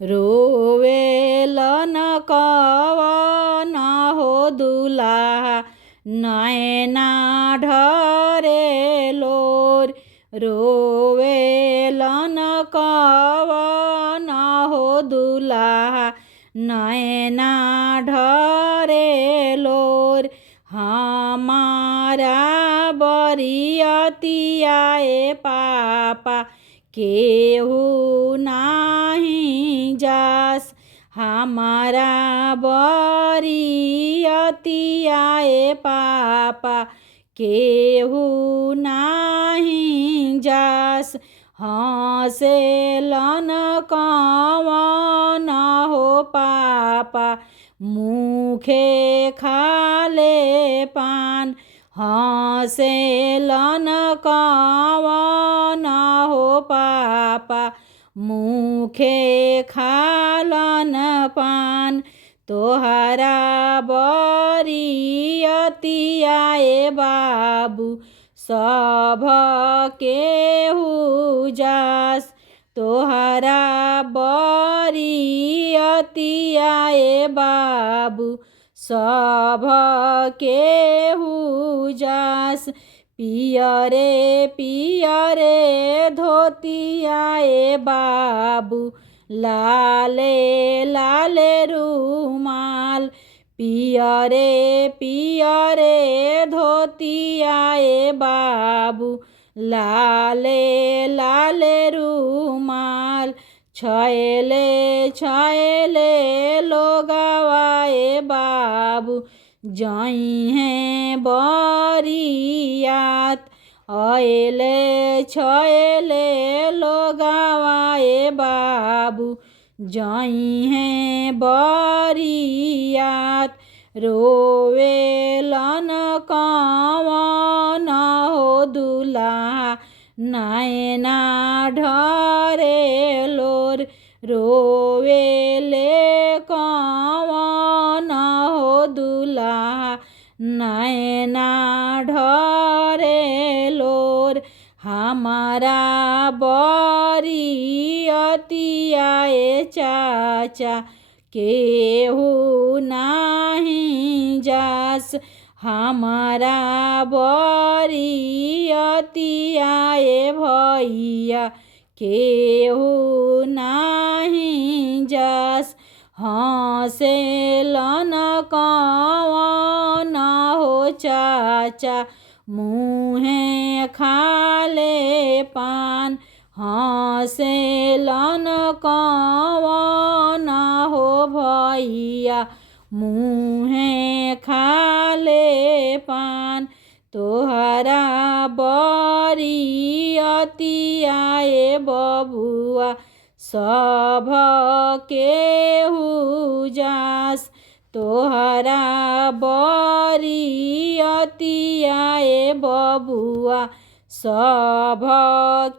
रोवेलन कवन हो दुलाहा नैना ढरे लोर। रोवेलन कवन हो दुलाहा नैना ढरे लोर। हमारा बरियतिया ए पापा केहू नाही जास। हमारा बरियतिया ए पापा केहू नाही जास। हँसेलन कवन हो पापा मुखे खाले पान। हँसेलन कवन हो पापा मुखे खालन पान। तोहरा बरियतिया ए बाबू सब केहू जास। तोहरा बरियतिया ए बाबू सब केहू जास। पियरे पियरे धोतिया ए बाबू लाले लाले रुमाल। पियरे पियरे धोतिया ए बाबू लाले लाले रुमाल। छैले छैले लोगवा ए बाबू जइहे बरियात। अएले छैले लोगवा ए बाबू जइहे बरियात। रोवेलन कवन हो दुलाहा नैना ढरे लोर। रोवेले कवन हो दुलाहा नैना ढरे लोर। हमारा बरियतिया ए चाचा केहू नाही जास। हमारा बरियतिया ए भैया केहू नाही जास। हँसेलन कवन हो चाचा मुहे खाले पान। हँसेलन कवन हो भैया मुहे खाले पान। तोहरा बरियतिया ए बबुआ सब केहू जास। तोहरा बरियतिया ए बबुआ सब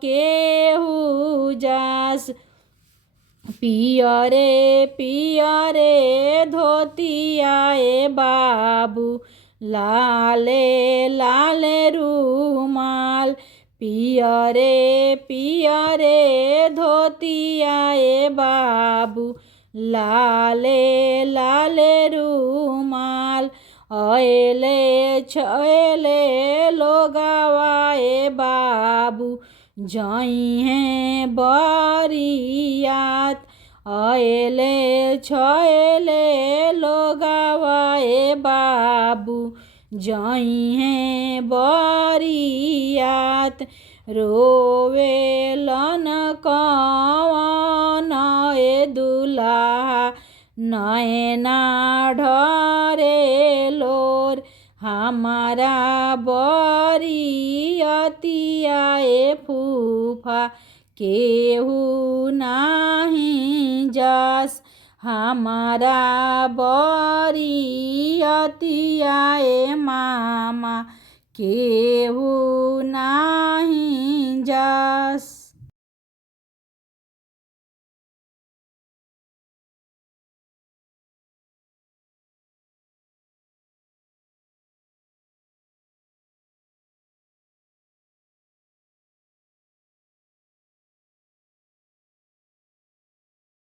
केहू जास। पियरे पियरे धोतिया ए बाबू लाले लाले रुमाल। पियरे पियरे धोतिया ए बाबू लाले लाले रुमाल। अएले छैले लोगवा ए बाबू जइहे बरियात। अएले छैले लोगवा ए बाबू जइहे बरियात। रोवेलन कवन ए दुलाहा नैना ढरे लोर। हमारा बरियतिया ए फूफा केहू नाही जास। हमारा बरियतिया ए मामा केहू नाही जास।